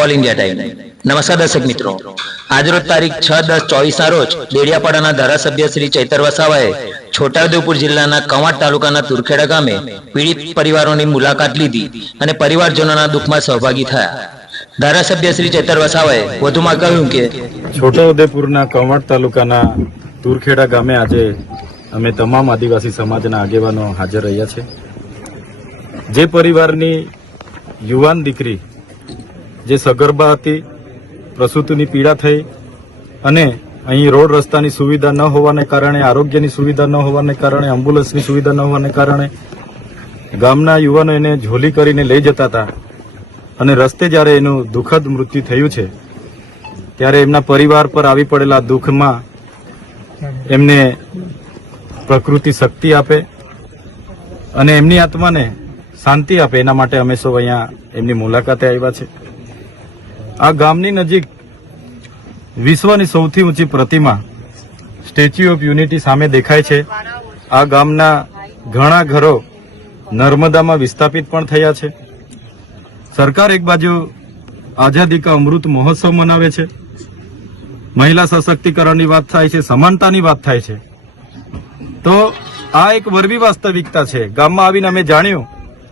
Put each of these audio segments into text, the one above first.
All India time નમસ્કાર દર્શક મિત્રો. આજરોજ તારીખ છ, દસ, ચોવીસના રોજ ડેડિયાપાડાના ધારાસભ્ય શ્રી ચૈતર વસાવાએ છોટાઉદેપુર જિલ્લાના કવાંટ તાલુકાના તુરખેડા ગામે પીડિત પરિવારોની મુલાકાત લીધી અને પરિવારજનોના દુઃખમાં સહભાગી થયા. ધારાસભ્ય શ્રી ચૈતર વસાવાએ વધુમાં કહ્યું કે, છોટાઉદેપુરના કવાંટ તાલુકાના તુરખેડા ગામે આજે અમે તમામ આદિવાસી સમાજના આગેવાનો હાજર રહ્યા છે. જે પરિવારની યુવાન દીકરી જે સગર્ભા હતી, પ્રસૂતિની પીડા થઈ અને અહીં રોડ રસ્તાની સુવિધા ન હોવાને કારણે, આરોગ્યની સુવિધા ન હોવાને કારણે એમ્બ્યુલન્સની સુવિધા ન હોવાને કારણે ગામના યુવાનો એને ઝોલી કરીને લઈ જતા હતા. અને રસ્તે જ્યારે એનું દુઃખદ મૃત્યુ થયું છે, ત્યારે એમના પરિવાર પર આવી પડેલા દુઃખમાં એમને પ્રકૃતિ શક્તિ આપે અને એમની આત્માને શાંતિ આપે. એના માટે સૌ અહીંયા એમની મુલાકાતે આવ્યા છે. આ ગામની નજીક વિશ્વની સૌથી ઊંચી પ્રતિમા સ્ટેચ્યુ ઓફ યુનિટી સામે દેખાય છે. આ ગામના ઘણા ઘરો નર્મદામાં વિસ્થાપિત પણ થયા છે. સરકાર એક બાજુ આઝાદી કા અમૃત મહોત્સવ મનાવે છે. મહિલા સશક્તિકરણની વાત થાય છે, સમાનતાની વાત થાય છે. તો આ એક વરવી વાસ્તવિકતા છે. ગામમાં આવીને અમે જાણ્યું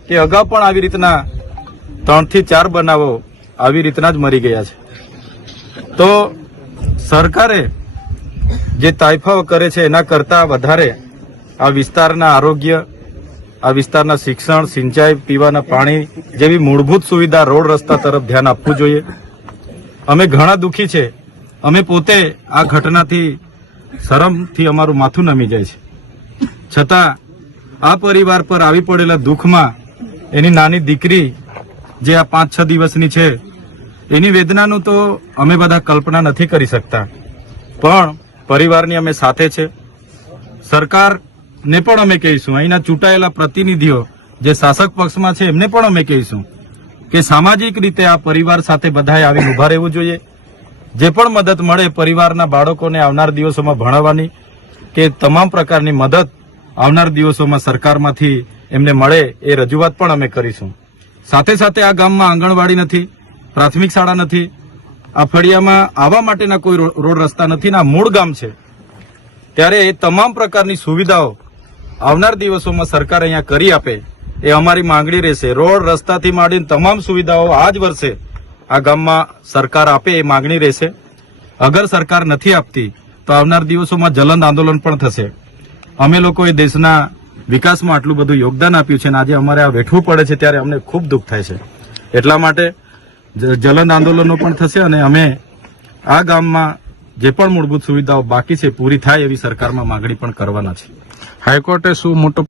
કે અગાઉ પણ આવી રીતના ત્રણથી ચાર બનાવો આવી રીતના જ મરી ગયા છે. તો સરકારે જે તાઇફાઓ કરે છે, એના કરતા વધારે આ વિસ્તારના આરોગ્ય, આ વિસ્તારના શિક્ષણ, સિંચાઈ, પીવાના પાણી જેવી મૂળભૂત સુવિધા રોડ રસ્તા તરફ ધ્યાન આપવું જોઈએ. અમે ઘણા દુઃખી છે. અમે પોતે આ ઘટનાથી, શરમથી અમારું માથું નમી જાય છે. છતાં આ પરિવાર પર આવી પડેલા દુઃખમાં એની નાની દીકરી જે આ પાંચ, છ દિવસની છે, એની વેદનાનું તો અમે બધા કલ્પના નથી કરી શકતા. પણ પરિવારની અમે સાથે છે. સરકારને પણ અમે કહીશું. અહીંના ચૂંટાયેલા પ્રતિનિધિઓ, જે શાસક પક્ષમાં છે, એમને પણ અમે કહીશું કે સામાજિક રીતે આ પરિવાર સાથે બધાએ આવીને ઊભા રહેવું જોઈએ. જે પણ મદદ મળે પરિવારના બાળકોને આવનાર દિવસોમાં ભણાવવાની, કે તમામ પ્રકારની મદદ આવનાર દિવસોમાં સરકારમાંથી એમને મળે એ રજૂઆત પણ અમે કરીશું. સાથે સાથે આ ગામમાં આંગણવાડી નથી, પ્રાથમિક શાળા નથી, આ ફળિયામાં આવવા માટેના કોઈ રોડ રસ્તા નથી ને આ મૂળ ગામ છે. ત્યારે એ તમામ પ્રકારની સુવિધાઓ આવનાર દિવસોમાં સરકાર અહીંયા કરી આપે એ અમારી માંગણી રહેશે. રોડ રસ્તાથી માંડીને તમામ સુવિધાઓ આ જ વર્ષે આ ગામમાં સરકાર આપે એ માંગણી રહેશે. અગર સરકાર નથી આપતી તો આવનાર દિવસોમાં જલંદ આંદોલન પણ થશે. અમે લોકોએ દેશના વિકાસમાં આટલું બધું યોગદાન આપ્યું છે અને આજે અમારે આ વેઠવું પડે છે ત્યારે અમને ખૂબ દુઃખ થાય છે. એટલા માટે જ- જલંદ આંદોલનો પણ થશે અને અમે આ ગામમાં જે પણ મૂળભૂત સુવિધાઓ બાકી છે પૂરી થાય એવી સરકારમાં માંગણી પણ કરવાના છે. હાઈકોર્ટે શું મોટો